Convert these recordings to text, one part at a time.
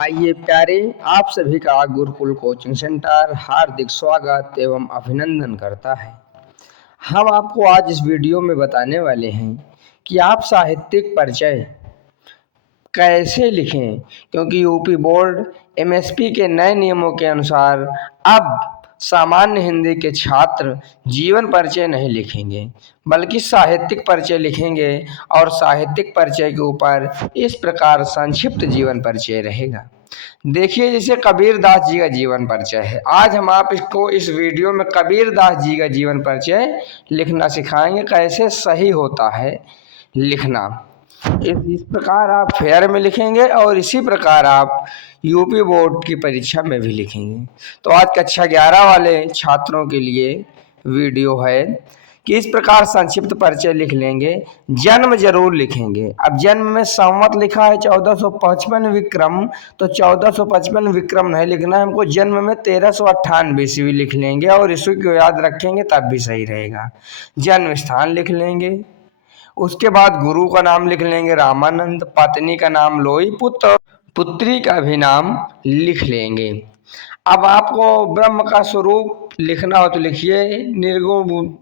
आइए प्यारे, आप सभी का गुरुकुल कोचिंग सेंटर हार्दिक स्वागत एवं अभिनंदन करता है। हम आपको आज इस वीडियो में बताने वाले हैं कि आप साहित्यिक परिचय कैसे लिखें, क्योंकि यूपी बोर्ड एमएसपी के नए नियमों के अनुसार अब सामान्य हिंदी के छात्र जीवन परिचय नहीं लिखेंगे बल्कि साहित्यिक परिचय लिखेंगे और साहित्यिक परिचय के ऊपर इस प्रकार संक्षिप्त जीवन परिचय रहेगा। देखिए, जैसे कबीर दास जी का जीवन परिचय है। आज हम आप इसको इस वीडियो में कबीर दास जी का जीवन परिचय लिखना सिखाएंगे, कैसे सही होता है लिखना। इस प्रकार आप फेयर में लिखेंगे और इसी प्रकार आप यूपी बोर्ड की परीक्षा में भी लिखेंगे। तो आज कक्षा 11 वाले छात्रों के लिए वीडियो है कि इस प्रकार संक्षिप्त परिचय लिख लेंगे। जन्म जरूर लिखेंगे। अब जन्म में संवत लिखा है 1455 विक्रम, तो 1455 विक्रम नहीं लिखना है हमको, जन्म में 1398 ईस्वी लिख लेंगे और ईस्वी को याद रखेंगे तब भी सही रहेगा। जन्म स्थान लिख लेंगे। उसके बाद गुरु का नाम लिख लेंगे रामानंद, पत्नी का नाम लोई, पुत्री का भी नाम लिख लेंगे। अब आपको ब्रह्म का स्वरूप लिखना हो तो लिखिए, निर्गुण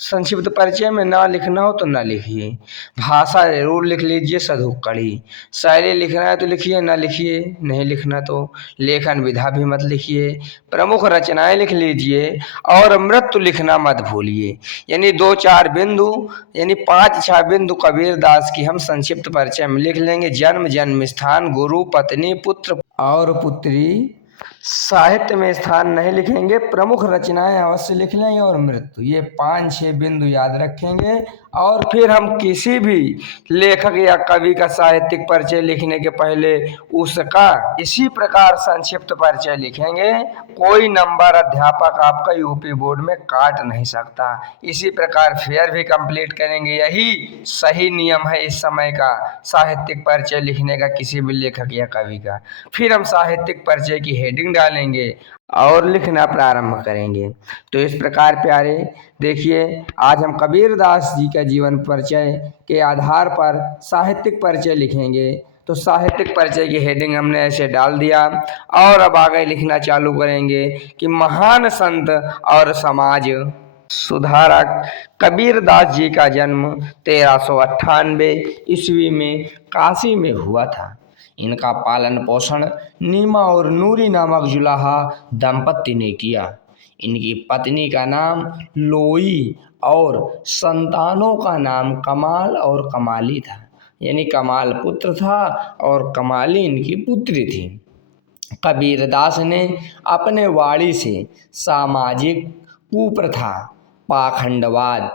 संक्षिप्त परिचय में ना लिखना हो तो ना लिखिए। भाषा जरूर लिख लीजिए सधुक्कड़ी। शैली लिखना है तो लिखिए, ना लिखिए नहीं लिखना तो लेखन विधा भी मत लिखिए। प्रमुख रचनाएं लिख लीजिए और मृत्यु लिखना मत भूलिए। यानी 2-4 बिंदु यानी 5-6 बिंदु कबीर दास की हम संक्षिप्त परिचय में लिख लेंगे। जन्म, जन्म स्थान, गुरु, पत्नी, पुत्र और पुत्री। साहित्य में स्थान नहीं लिखेंगे, प्रमुख रचनाएं अवश्य लिख लेंगे और मृत्यु, ये 5-6 बिंदु याद रखेंगे। और फिर हम किसी भी लेखक या कवि का साहित्यिक परिचय लिखने के पहले उसका इसी प्रकार संक्षिप्त परिचय लिखेंगे। कोई नंबर अध्यापक आपका यूपी बोर्ड में काट नहीं सकता। इसी प्रकार फेयर भी कंप्लीट करेंगे। यही सही नियम है इस समय का साहित्यिक परिचय लिखने का, किसी भी लेखक या कवि का। फिर हम साहित्यिक परिचय की हेडिंग डालेंगे और लिखना प्रारंभ करेंगे। तो इस प्रकार प्यारे, देखिए आज हम कबीर दास जी का जीवन परिचय के आधार पर साहित्यिक परिचय लिखेंगे। तो साहित्यिक परिचय की हेडिंग हमने ऐसे डाल दिया और अब आगे लिखना चालू करेंगे कि महान संत और समाज सुधारक कबीर दास जी का जन्म 1398 ईस्वी में काशी में हुआ था। इनका पालन पोषण नीमा और नूरी नामक जुलाहा दंपति ने किया। इनकी पत्नी का नाम लोई और संतानों का नाम कमाल और कमाली था। यानी कमाल पुत्र था और कमाली इनकी पुत्री थी। कबीर दास ने अपने वाणी से सामाजिक कुप्रथा, पाखंडवाद,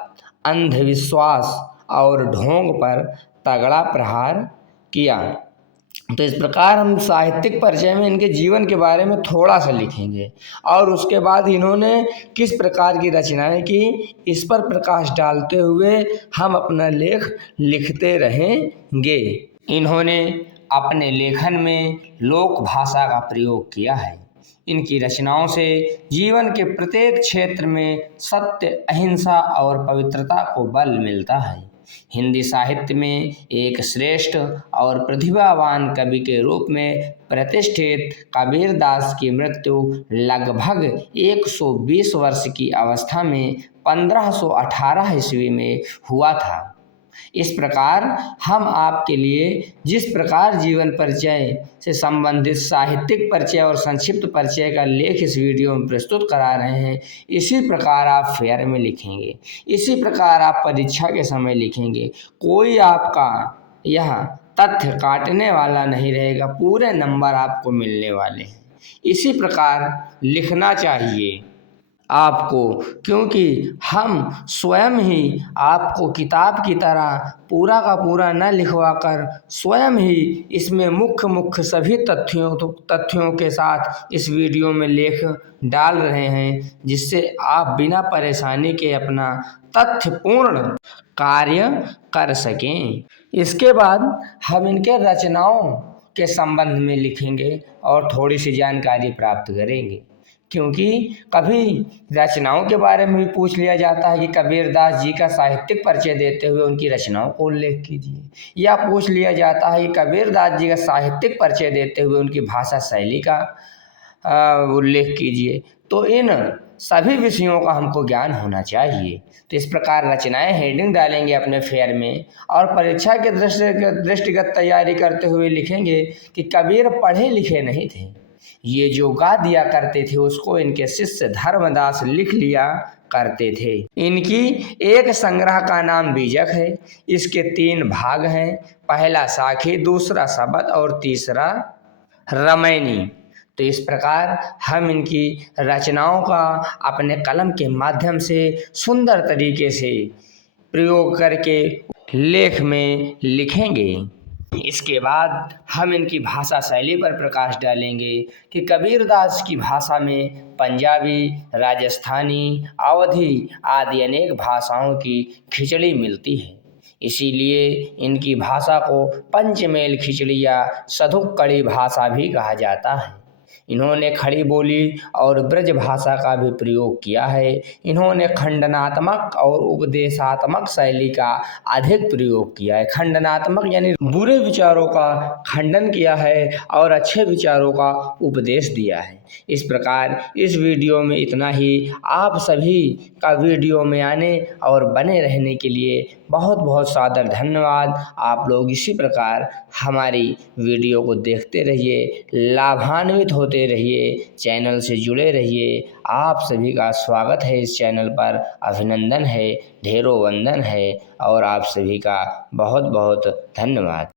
अंधविश्वास और ढोंग पर तगड़ा प्रहार किया। तो इस प्रकार हम साहित्यिक परिचय में इनके जीवन के बारे में थोड़ा सा लिखेंगे और उसके बाद इन्होंने किस प्रकार की रचनाएं की, इस पर प्रकाश डालते हुए हम अपना लेख लिखते रहेंगे। इन्होंने अपने लेखन में लोक भाषा का प्रयोग किया है। इनकी रचनाओं से जीवन के प्रत्येक क्षेत्र में सत्य, अहिंसा और पवित्रता को बल मिलता है। हिंदी साहित्य में एक श्रेष्ठ और प्रतिभावान कवि के रूप में प्रतिष्ठित कबीर दास की मृत्यु लगभग 120 वर्ष की अवस्था में 1518 ईस्वी में हुआ था। इस प्रकार हम आपके लिए जिस प्रकार जीवन परिचय से संबंधित साहित्यिक परिचय और संक्षिप्त परिचय का लेख इस वीडियो में प्रस्तुत करा रहे हैं, इसी प्रकार आप फेयर में लिखेंगे, इसी प्रकार आप परीक्षा के समय लिखेंगे। कोई आपका यह तथ्य काटने वाला नहीं रहेगा, पूरे नंबर आपको मिलने वाले हैं। इसी प्रकार लिखना चाहिए आपको, क्योंकि हम स्वयं ही आपको किताब की तरह पूरा का पूरा न लिखवाकर स्वयं ही इसमें मुख्य सभी तथ्यों के साथ इस वीडियो में लेख डाल रहे हैं, जिससे आप बिना परेशानी के अपना तथ्यपूर्ण कार्य कर सकें। इसके बाद हम इनके रचनाओं के संबंध में लिखेंगे और थोड़ी सी जानकारी प्राप्त करेंगे क्योंकि कभी रचनाओं के बारे में भी पूछ लिया जाता है कि कबीरदास जी का साहित्यिक परिचय देते हुए उनकी रचनाओं को उल्लेख कीजिए, या पूछ लिया जाता है कि कबीरदास जी का साहित्यिक परिचय देते हुए उनकी भाषा शैली का उल्लेख कीजिए। तो इन सभी विषयों का हमको ज्ञान होना चाहिए। तो इस प्रकार रचनाएं हेडिंग डालेंगे अपने फेयर में और परीक्षा के दृष्टिगत तैयारी करते हुए लिखेंगे कि कबीर पढ़े लिखे नहीं थे, ये जो गा दिया करते थे उसको इनके शिष्य धर्मदास लिख लिया करते थे। इनकी एक संग्रह का नाम बीजक है। इसके 3 भाग हैं, पहला साखी, दूसरा शबद और तीसरा रामायणी। तो इस प्रकार हम इनकी रचनाओं का अपने कलम के माध्यम से सुंदर तरीके से प्रयोग करके लेख में लिखेंगे। इसके बाद हम इनकी भाषा शैली पर प्रकाश डालेंगे कि कबीरदास की भाषा में पंजाबी, राजस्थानी, अवधी आदि अनेक भाषाओं की खिचड़ी मिलती है। इसीलिए इनकी भाषा को पंचमेल खिचड़ी या सधुक्कड़ी भाषा भी कहा जाता है। इन्होंने खड़ी बोली और ब्रज भाषा का भी प्रयोग किया है। इन्होंने खंडनात्मक और उपदेशात्मक शैली का अधिक प्रयोग किया है। खंडनात्मक यानी बुरे विचारों का खंडन किया है और अच्छे विचारों का उपदेश दिया है। इस प्रकार इस वीडियो में इतना ही। आप सभी का वीडियो में आने और बने रहने के लिए बहुत बहुत सादर धन्यवाद। आप लोग इसी प्रकार हमारी वीडियो को देखते रहिए, लाभान्वित होते रहिए, चैनल से जुड़े रहिए। आप सभी का स्वागत है इस चैनल पर, अभिनंदन है, ढेरों वंदन है और आप सभी का बहुत बहुत धन्यवाद।